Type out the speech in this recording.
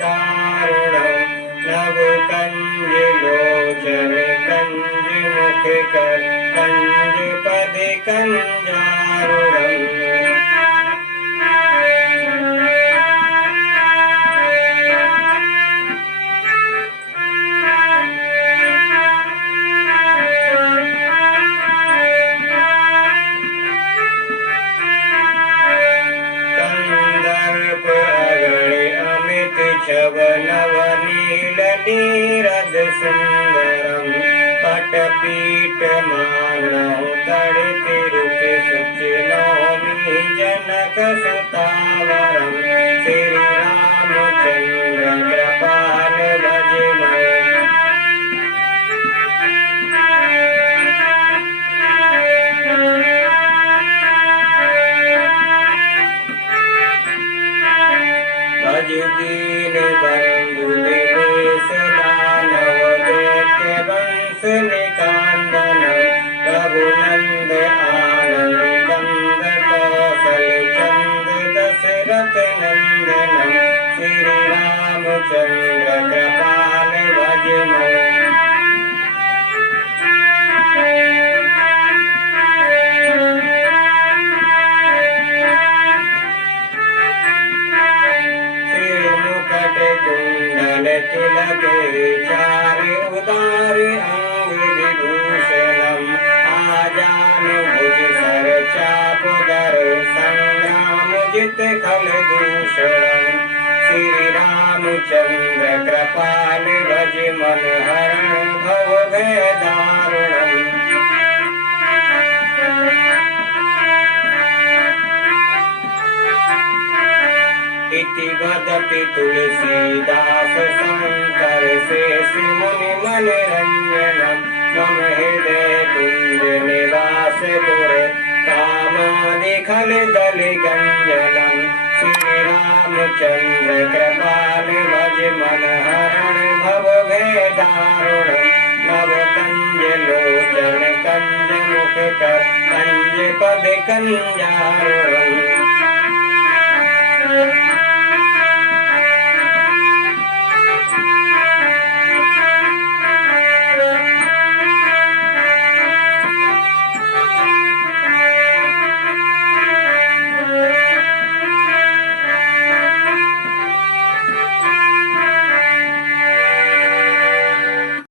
दारुणम् नव कंज लोचन कंज मुख कर कंज पद कंजारुणम् छव नव नील नीरद सुंदरम पटपीठ मानव तड़के रुके सुचिनौमी जनक सुतावरम श्री रामचंद्र कृपाल भजमय भज दीन बंधु विवेश दानव दैत्य वंश निकांदनम रघुनंद आनंद कंद कौशल चंद दशरथ नंदनम श्री रामचंद्र कृपाल भजमय कुंडल तिलक विचार उदार अंग विभूषणम आजान भुज सर चाप दर संग्राम जित खल दूषणम श्री रामचंद्र कृपाल भज मन हरण भव भय दारुणम इति वदति तुलसीदास शंकर शेष मुनि मनरंजनम मम हृदय कुंज निवास पुर कामादिखल दल गंजनम श्री रामचंद्र कृपाल भज मन हरण भव भय दारुणम नव कंज लोचन कंज मुख कर कंज पद कंजारुणम